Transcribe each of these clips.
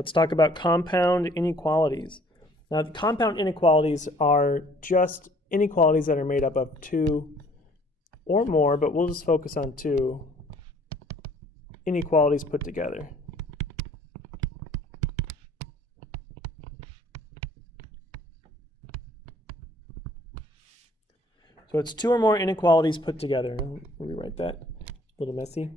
Let's talk about compound inequalities. Now, the compound inequalities are just inequalities that are made up of two or more, but we'll just focus on two inequalities put together. So it's two or more inequalities put together. I'll rewrite that, a little messy.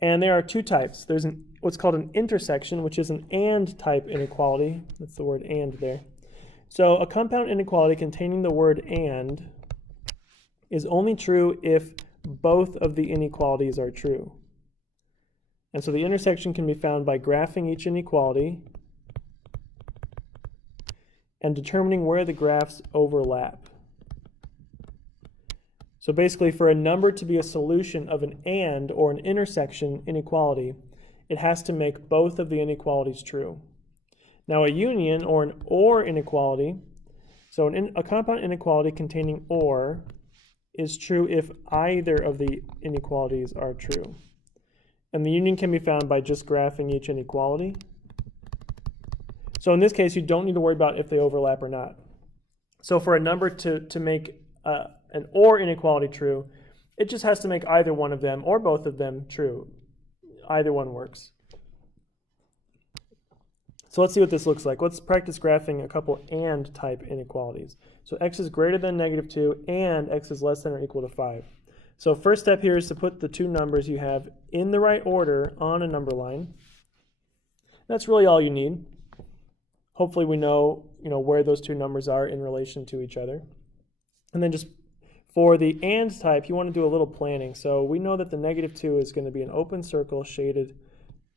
And there are two types. There's what's called an intersection, which is an and type inequality. That's the word and there. So a compound inequality containing the word and is only true if both of the inequalities are true. And so the intersection can be found by graphing each inequality and determining where the graphs overlap. So basically, for a number to be a solution of an and or an intersection inequality, it has to make both of the inequalities true. Now a union or an or inequality, so a compound inequality containing or is true if either of the inequalities are true. And the union can be found by just graphing each inequality. So in this case, you don't need to worry about if they overlap or not. So for a number to make an or inequality true, it just has to make either one of them or both of them true. Either one works. So let's see what this looks like. Let's practice graphing a couple and type inequalities. So x is greater than -2 and x is less than or equal to 5. So first step here is to put the two numbers you have in the right order on a number line. That's really all you need. Hopefully we know, where those two numbers are in relation to each other. And then just for the and type, you want to do a little planning. So we know that the -2 is going to be an open circle shaded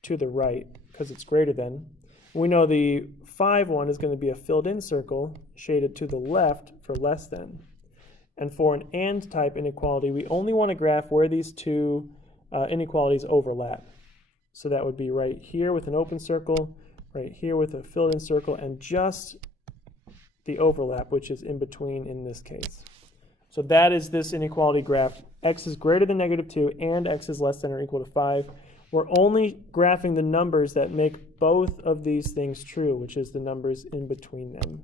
to the right because it's greater than. We know the 5 one is going to be a filled in circle shaded to the left for less than. And for an and type inequality, we only want to graph where these two inequalities overlap. So that would be right here with an open circle, right here with a filled in circle, and just the overlap, which is in between in this case. So that is this inequality graph. X is greater than -2 and x is less than or equal to 5. We're only graphing the numbers that make both of these things true, which is the numbers in between them.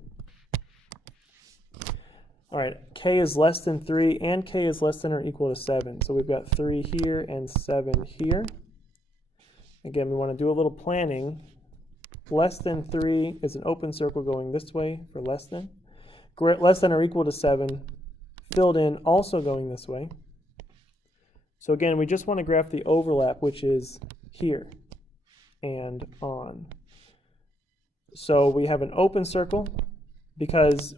All right, k is less than 3 and k is less than or equal to 7. So we've got 3 here and 7 here. Again, we want to do a little planning. Less than 3 is an open circle going this way for less than. Less than or equal to 7, filled in, also going this way. So again, we just want to graph the overlap, which is here and on. So we have an open circle because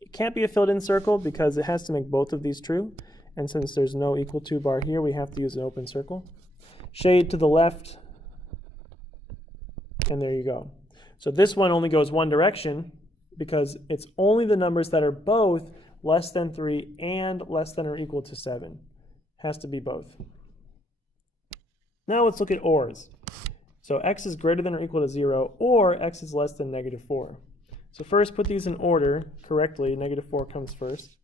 it can't be a filled in circle because it has to make both of these true. And since there's no equal to bar here, we have to use an open circle. Shade to the left, and there you go. So this one only goes one direction because it's only the numbers that are both less than 3 and less than or equal to 7. Has to be both. Now let's look at ORs. So x is greater than or equal to 0 or x is less than -4. So first put these in order correctly. -4 comes first.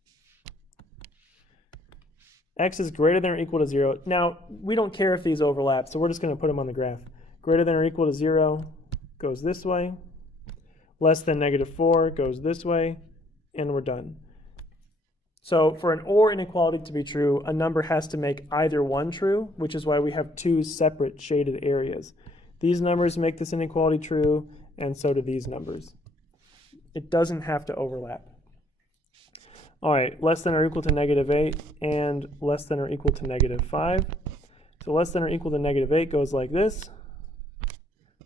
X is greater than or equal to 0. Now we don't care if these overlap, so we're just going to put them on the graph. Greater than or equal to 0 goes this way. Less than -4 goes this way, and we're done. So for an or inequality to be true, a number has to make either one true, which is why we have two separate shaded areas. These numbers make this inequality true, and so do these numbers. It doesn't have to overlap. All right, less than or equal to -8 and less than or equal to -5. So less than or equal to -8 goes like this.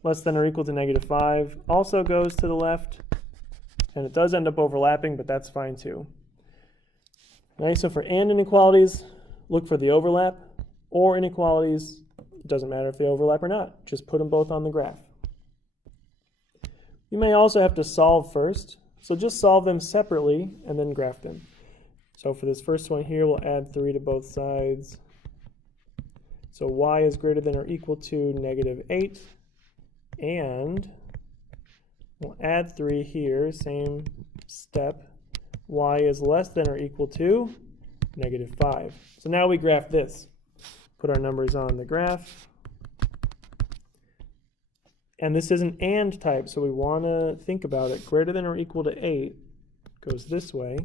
Less than or equal to -5 also goes to the left, and it does end up overlapping, but that's fine too. Right, so for and inequalities, look for the overlap. Or inequalities, it doesn't matter if they overlap or not. Just put them both on the graph. You may also have to solve first. So just solve them separately and then graph them. So for this first one here, we'll add 3 to both sides. So y is greater than or equal to -8. And we'll add 3 here, same step. Y is less than or equal to -5. So now we graph this. put our numbers on the graph. And this is an AND type, so we want to think about it. Greater than or equal to 8 goes this way.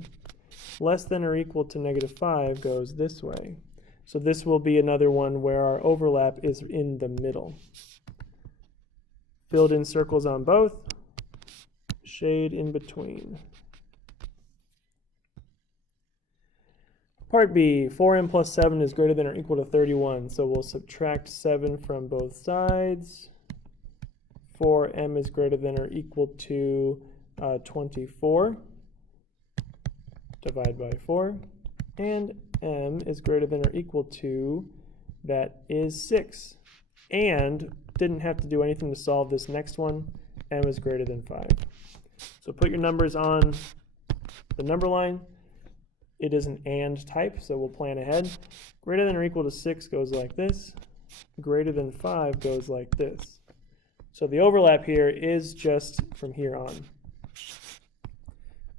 Less than or equal to -5 goes this way. So this will be another one where our overlap is in the middle. Filled in circles on both, shade in between. Part B, 4m plus 7 is greater than or equal to 31. So we'll subtract 7 from both sides. 4m is greater than or equal to 24. Divide by 4. And m is greater than or equal to, that is 6. And didn't have to do anything to solve this next one. M is greater than 5. So put your numbers on the number line. It is an AND type, so we'll plan ahead. Greater than or equal to 6 goes like this. Greater than 5 goes like this. So the overlap here is just from here on.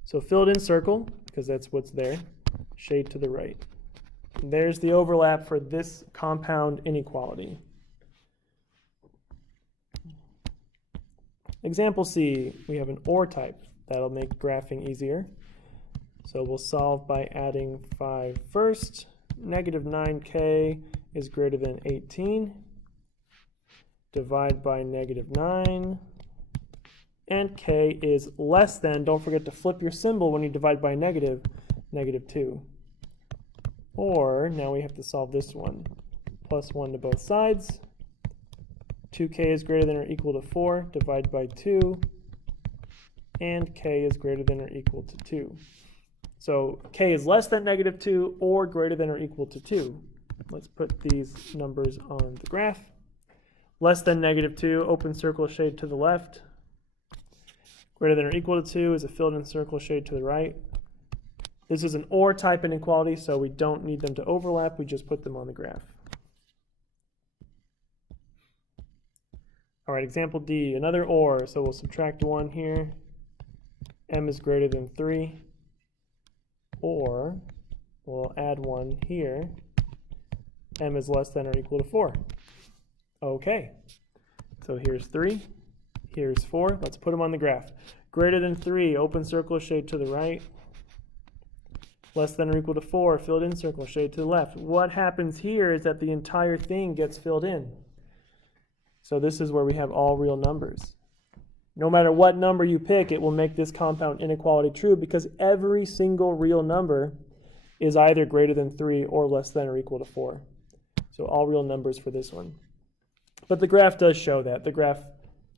So filled in circle, because that's what's there. Shade to the right. And there's the overlap for this compound inequality. Example C, we have an OR type. That'll make graphing easier. So we'll solve by adding 5 first. Negative 9k is greater than 18. Divide by negative 9. And k is less than, don't forget to flip your symbol when you divide by negative, -2. Or, now we have to solve this one. Plus 1 to both sides. 2k is greater than or equal to 4. Divide by 2. And k is greater than or equal to 2. So k is less than -2 or greater than or equal to 2. Let's put these numbers on the graph. Less than -2, open circle, shade to the left. Greater than or equal to 2 is a filled in circle, shade to the right. This is an OR type inequality, so we don't need them to overlap. We just put them on the graph. All right, example D, another OR. So we'll subtract 1 here. M is greater than 3. Or we'll add 1 here. M is less than or equal to 4. Okay, so here's 3, here's 4. Let's put them on the graph. Greater than 3, open circle, shade to the right. Less than or equal to 4, filled in circle, shade to the left. What happens here is that the entire thing gets filled in. So this is where we have all real numbers. No matter what number you pick, it will make this compound inequality true because every single real number is either greater than 3 or less than or equal to 4. So all real numbers for this one. But the graph does show that. The graph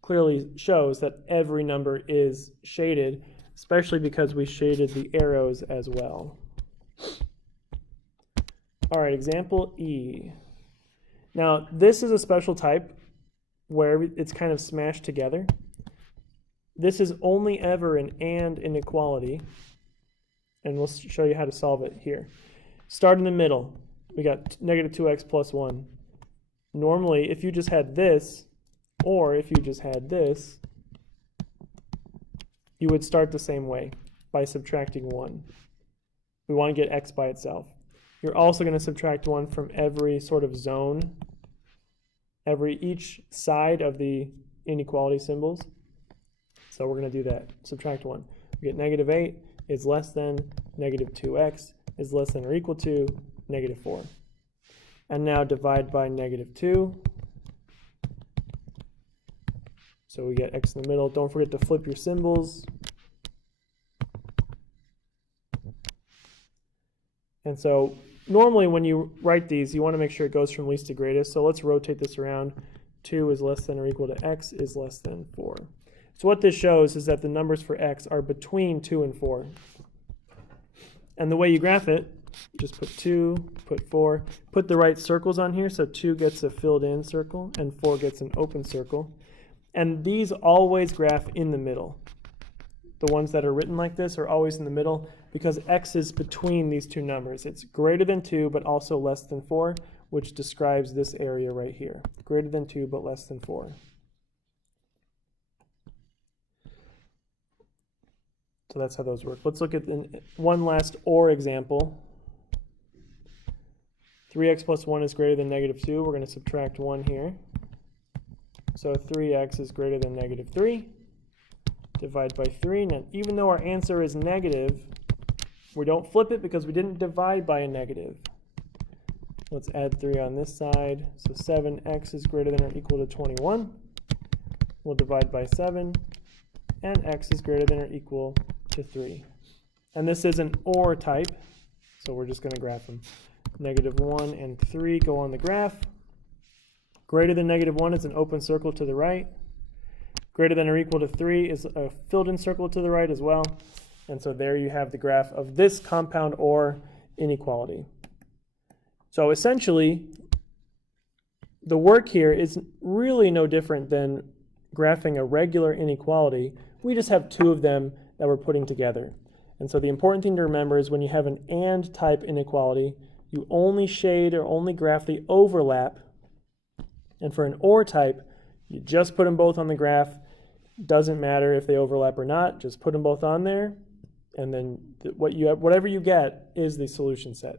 clearly shows that every number is shaded, especially because we shaded the arrows as well. All right, example E. Now, this is a special type where it's kind of smashed together. This is only ever an AND inequality, and we'll show you how to solve it here. Start in the middle. We got -2x plus 1. Normally, if you just had this, or if you just had this, you would start the same way, by subtracting 1. We want to get x by itself. You're also going to subtract 1 from every sort of zone, each side of the inequality symbols. So we're going to do that. Subtract 1. We get -8 is less than, -2x is less than or equal to -4. And now divide by -2. So we get x in the middle. Don't forget to flip your symbols. And so normally when you write these, you want to make sure it goes from least to greatest. So let's rotate this around. 2 is less than or equal to x is less than 4. So what this shows is that the numbers for x are between 2 and 4. And the way you graph it, just put 2, put 4, put the right circles on here. So 2 gets a filled in circle and 4 gets an open circle. And these always graph in the middle. The ones that are written like this are always in the middle because x is between these two numbers. It's greater than 2 but also less than 4, which describes this area right here. Greater than 2 but less than 4. So that's how those work. Let's look at one last OR example. 3x plus 1 is greater than negative 2. We're going to subtract 1 here. So 3x is greater than negative 3. Divide by 3. Now, even though our answer is negative, we don't flip it because we didn't divide by a negative. Let's add 3 on this side. So 7x is greater than or equal to 21. We'll divide by 7. And x is greater than or equal to 3. And this is an OR type, so we're just going to graph them. Negative 1 and 3 go on the graph. Greater than negative 1 is an open circle to the right. Greater than or equal to 3 is a filled-in circle to the right as well. And so there you have the graph of this compound OR inequality. So essentially, the work here is really no different than graphing a regular inequality. We just have two of them that we're putting together. And so the important thing to remember is when you have an AND type inequality, you only shade or only graph the overlap. And for an OR type, you just put them both on the graph. Doesn't matter if they overlap or not, just put them both on there. And then whatever you get is the solution set.